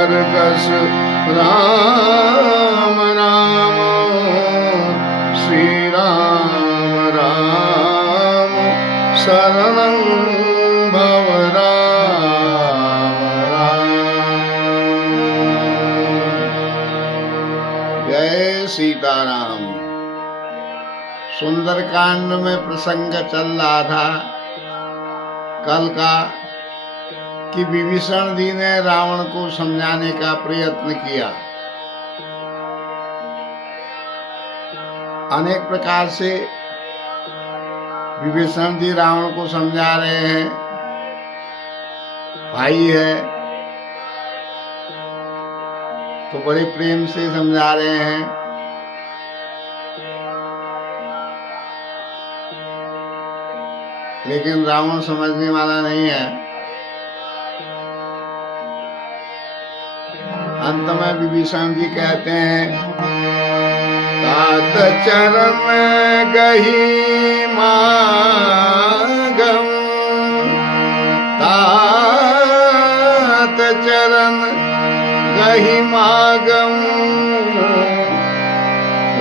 Curcas Ram Ram Shri Ram Ram शरणं भव राम राम। जय सीताराम। सुंदरकांड में प्रसंग चल रहा था कल का कि विभीषण जी ने रावण को समझाने का प्रयत्न किया। अनेक प्रकार से विभीषण जी रावण को समझा रहे हैं। भाई है तो बड़े प्रेम से समझा रहे हैं। लेकिन रावण समझने वाला नहीं है। अंत में विभीषण जी कहते हैं, तात चरण गही मागम, तात चरण गही मागम,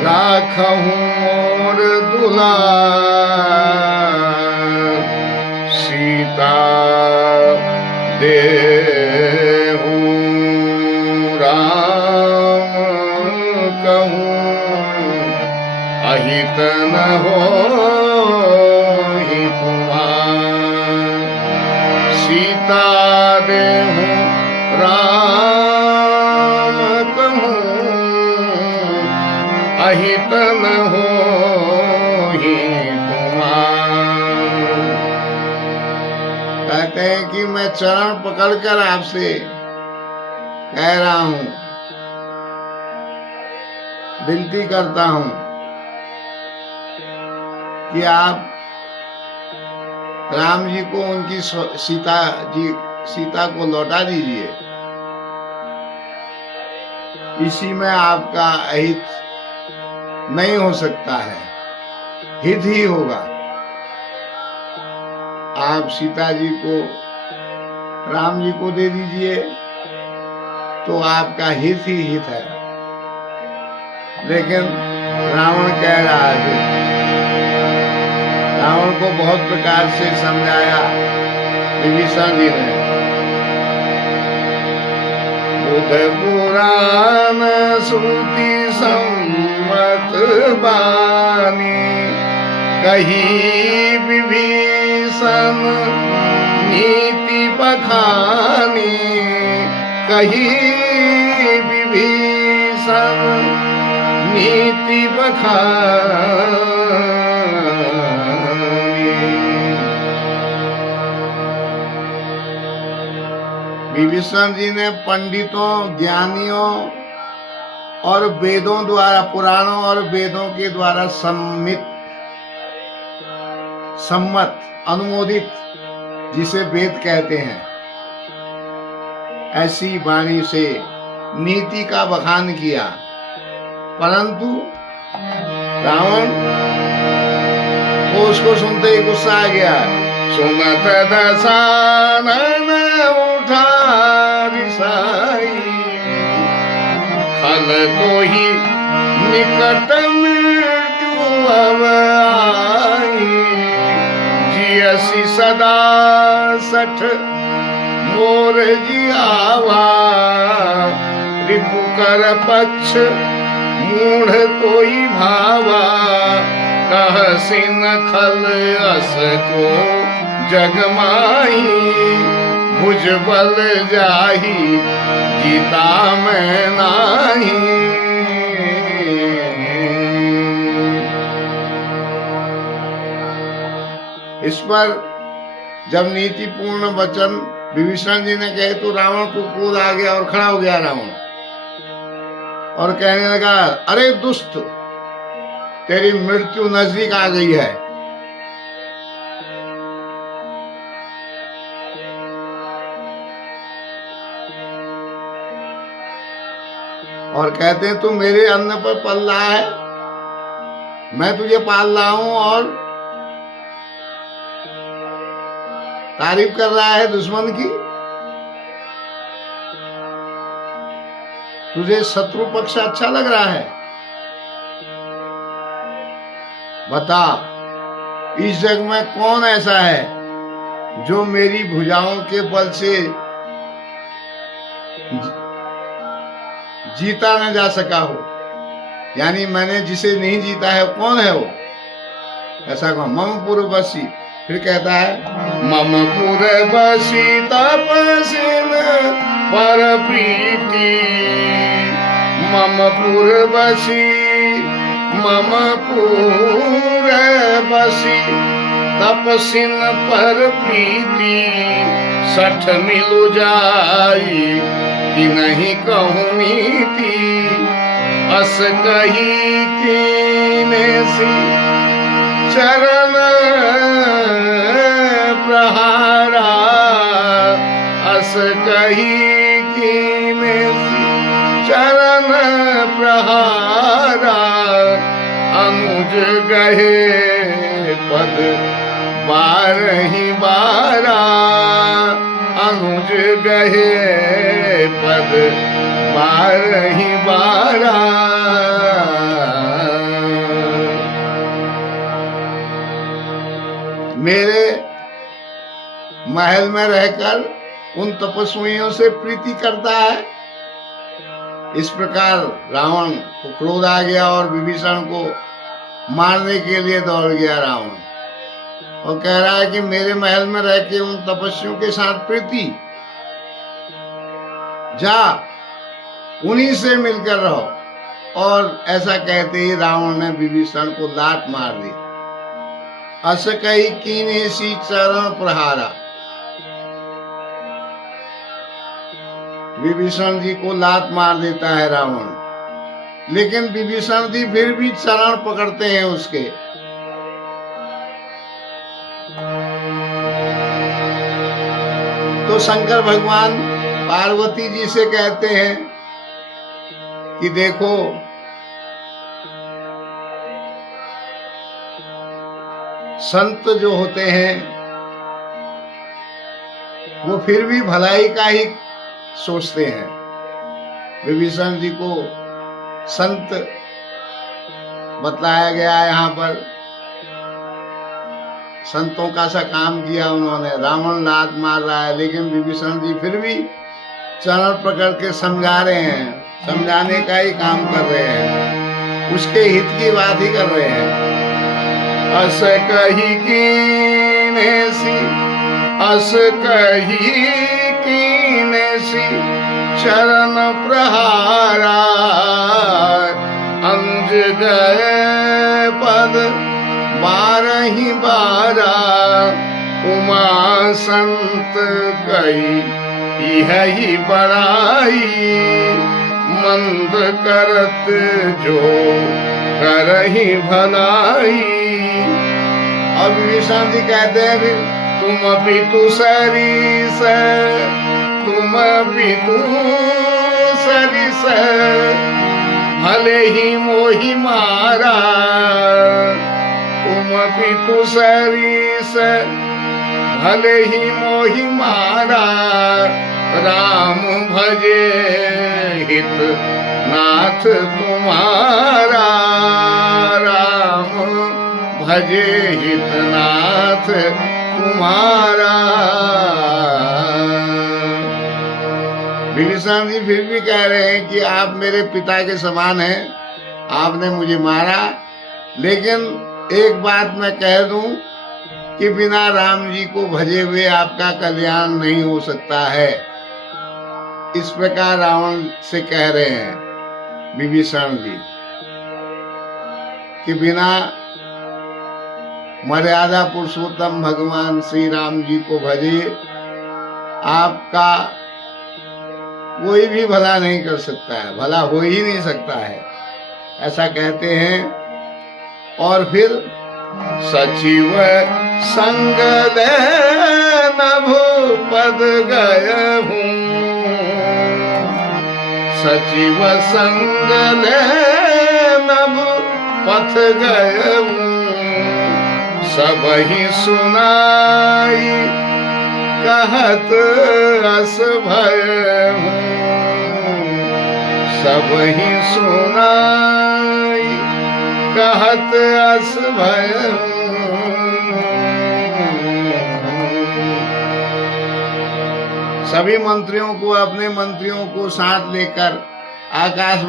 राखहूं मोर दुलार, सीता देहूं राम कहूं, अहित न होहि तुम्हार, सीता देहूं राम कहूं, अहित न होहि तुम्हार। कहते हैं कि मैं चरण पकड़कर आपसे कह रहा हूं, विनती करता हूं कि आप राम जी को उनकी सीता को लौटा दीजिए। इसी में आपका अहित नहीं हो सकता है, हित ही होगा। आप सीता जी को राम जी को दे दीजिए तो आपका हित ही हित है। लेकिन रावण कह रहा है, रावण को बहुत प्रकार से समझाया विभीषण जी ने। बुध पुराण श्रुति सम्मत बानी, कही विभीषण नीति बखानी, कही विभीषण नीति बखानी। विभीषण जी ने पंडितों, ज्ञानियों और वेदों द्वारा, पुराणों और वेदों के द्वारा सम्मत, अनुमोदित, जिसे वेद कहते हैं, ऐसी वाणी से नीति का बखान किया। परंतु रावण को उसको सुनते ही गुस्सा आ गया। सुनत दशानन उठा रिसाई, खल को ही निकट मृत्यु अब आई, जियसी सदा सठ मोर जियावा, रिपु कर पक्ष मूढ़ कोई भावा, कहसी नखल अस को जगमाई, भुजबल जाही गीता में नाही। इस पर जब नीतिपूर्ण वचन विभीषण जी ने कहे तो रावण को क्रोध आ गया और खड़ा हो गया रावण, और कहने लगा, अरे दुष्ट, तेरी मृत्यु नजदीक आ गई है। और कहते हैं तू मेरे अन्न पर पल रहा है, मैं तुझे पाल रहा हूं, और तारीफ कर रहा है दुश्मन की। तुझे शत्रु पक्ष अच्छा लग रहा है? बता, इस जग में कौन ऐसा है जो मेरी भुजाओं के बल से जीता न जा सका हो? यानी मैंने जिसे नहीं जीता है कौन है वो? ऐसा कहो मम पूर्वसी। फिर कहता है मम पूर्वसी तपसिन पर प्रीति, मम पूर्वसी तपसिन पर प्रीति, सठ मिलु जाई कि नहीं कहूँ नीति, अस कही कीने सी चरण प्रहारा, अस कही कीने सी चरण प्रहारा, अनुज गहे पद बारही बारा, अनुज गहे पद बारही बारा। मेरे महल में रहकर उन तपस्वियों से प्रीति करता है। इस प्रकार रावण को क्रोध आ गया और विभीषण को मारने के लिए दौड़ गया रावण, और कह रहा है कि मेरे महल में रह के उन तपस्वियों के साथ प्रीति, जा उन्हीं से मिलकर रहो। और ऐसा कहते ही रावण ने विभीषण को लात मार दी। अस कही कीने सी चरण प्रहारा, विभीषण जी को लात मार देता है रावण, लेकिन विभीषण जी फिर भी चरण पकड़ते हैं उसके। तो शंकर भगवान पार्वती जी से कहते हैं कि देखो, संत जो होते हैं वो फिर भी भलाई का ही सोचते हैं। विभीषण जी को संत बतलाया गया है, यहाँ पर संतों का सा काम किया उन्होंने। रावण लात मार रहा है, लेकिन विभीषण जी फिर भी चरण पकड़ के समझा रहे हैं, समझाने का ही काम कर रहे हैं, उसके हित की बात ही कर रहे हैं। अस कही कीने सी, अस कही कीने सी चरण प्रहारा, अंज गए पद बारही बारा, उमा संत कही यही बड़ाई, मंद करत जो करही भलाई। और विभीषण जी कहते हैं फिर, तुम पितु सरिस, तुम पितु सरिस, भले ही मोहि मारा, तुम पितु सरिस भले ही मोहि मारा, राम भजे हित नाथ तुम्हारा, राम भजे हित नाथ तुम्हारा। विभीषण जी फिर भी कह रहे हैं कि आप मेरे पिता के समान हैं, आपने मुझे मारा, लेकिन एक बात मैं कह दूं कि बिना राम जी को भजे हुए आपका कल्याण नहीं हो सकता है। इस प्रकार रावण से कह रहे हैं विभीषण जी कि बिना मर्यादा पुरुषोत्तम भगवान श्री राम जी को भजे आपका कोई भी भला नहीं कर सकता है, भला हो ही नहीं सकता है, ऐसा कहते हैं। और फिर सचिव संग दे नभु पद गय हूँ, सचिव संग दे नभु पथ गय हूँ, सब ही सुनाई कहत अस भय हूँ, सब ही सुनाई कहत अस भयऊ। सभी मंत्रियों को, अपने मंत्रियों को साथ लेकर आकाश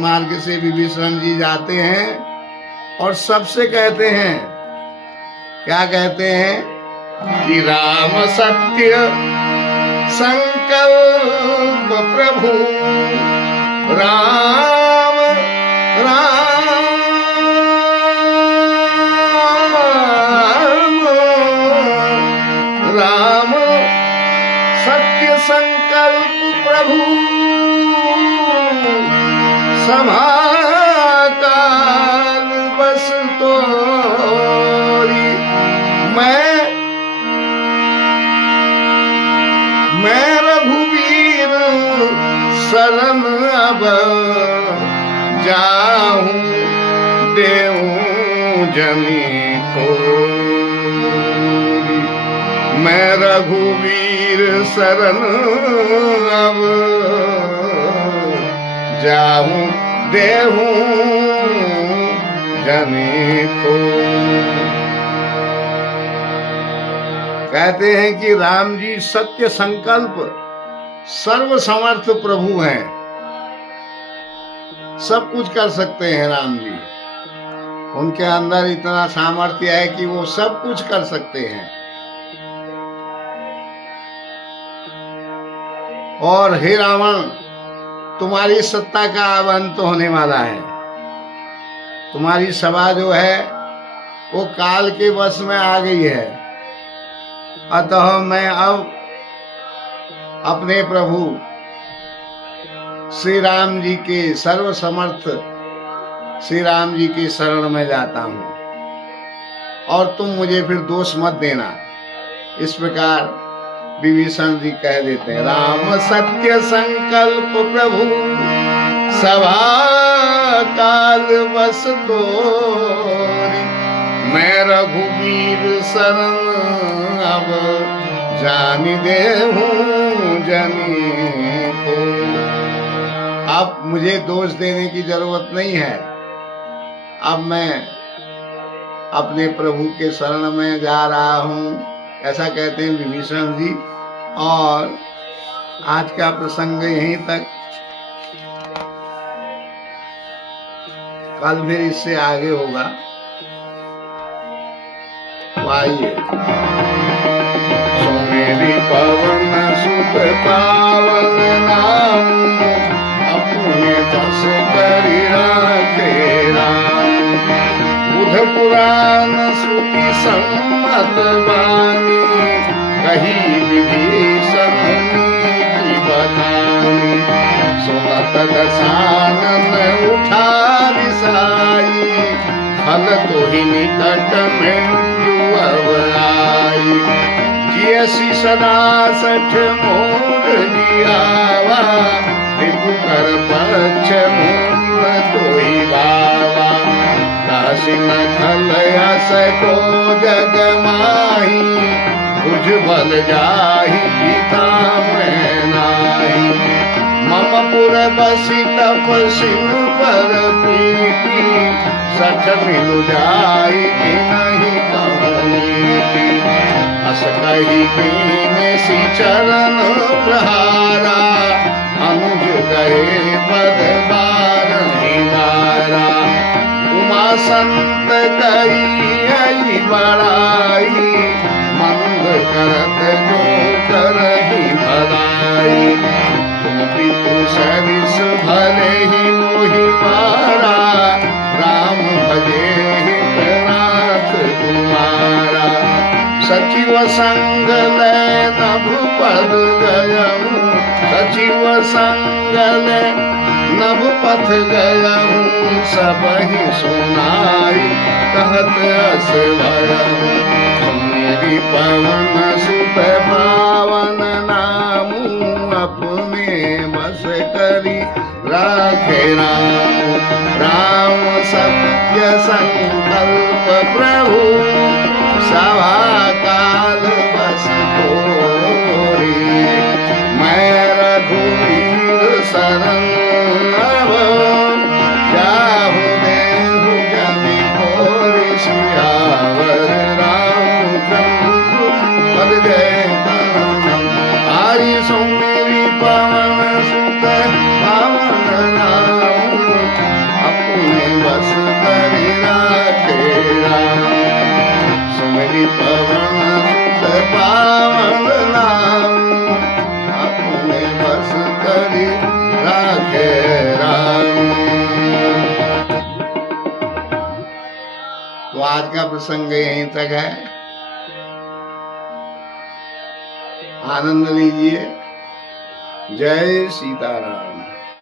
मार्ग से विभीषण जी जाते हैं और सबसे कहते हैं, क्या कहते हैं कि राम सत्य संकल्प प्रभु, राम राम राम सत्य संकल्प प्रभु, सभा काल बस तोरी। मैं रघुवीर शरण अब जाऊं, देऊं जनी खोरी। मैं रघुवीर शरण अब जाऊं, देहूं जनी को। कहते हैं कि राम जी सत्य संकल्प, सर्व समर्थ प्रभु हैं, सब कुछ कर सकते हैं राम जी। उनके अंदर इतना सामर्थ्य है कि वो सब कुछ कर सकते हैं। और हे रावण, तुम्हारी सत्ता का अब अंत होने वाला है। तुम्हारी सभा जो है वो काल के वश में आ गई है। अतः मैं अब अपने प्रभु श्री राम जी के, सर्व समर्थ श्री राम जी की शरण में जाता हूं और तुम मुझे फिर दोष मत देना। इस प्रकार विभीषण जी कह देते हैं, राम सत्य संकल्प प्रभु, सभा काल बस तोरी। मैं रघुवीर शरण अब जानि देहूं जनी को। अब मुझे दोष देने की जरूरत नहीं है। अब मैं अपने प्रभु के शरण में जा रहा हूं, ऐसा कहते हैं विभीषण जी। और आज का प्रसंग यहीं तक, कल फिर इससे आगे होगा। आइए। सोमेरी पवन सुत पावन नाम, अपने बस करि राखे राम। बुध पुराण श्रुति सम्मत वाणी, कही विभीषण नीति बखानी। सुनत दशानन उठा रिसाई, फल तो ही निकट मृत्यु अब आई। जियसि सदा 60 मोर जियावा, रिपु कर पक्ष मूल तो ही बावा। काशी न खलयस को जग माही, बुझ बल जाहि पिता मैं नाही। मम पुर बसी तपसिन पर प्रीति, 60 मिलु जाई कि नहीं कहनीति। अस कही कीने चरण प्रहारा, अनुज गए पद बारहि बारा। उमा संत कही बड़ाई, मंद करत जो करहि भलाई। तुम पितु सरिस भले ही मोहि मारा, राम भजे हितनाथ कुमारा। सचिव संग ले नभ पद गयऊँ, सचिव संग ले नभ पथ गयऊँ। सबहि सुनाई कहत अस भयऊँ, मेरी पवन सुत पावन नामू। अपने बस करि राखे राम, राम सत्य संकल्प प्रभु, सभा काल बस तोरी। मैं रघुवीर शरण तो आज का प्रसंग यहीं तक है। आनंद लीजिए। जय सीताराम।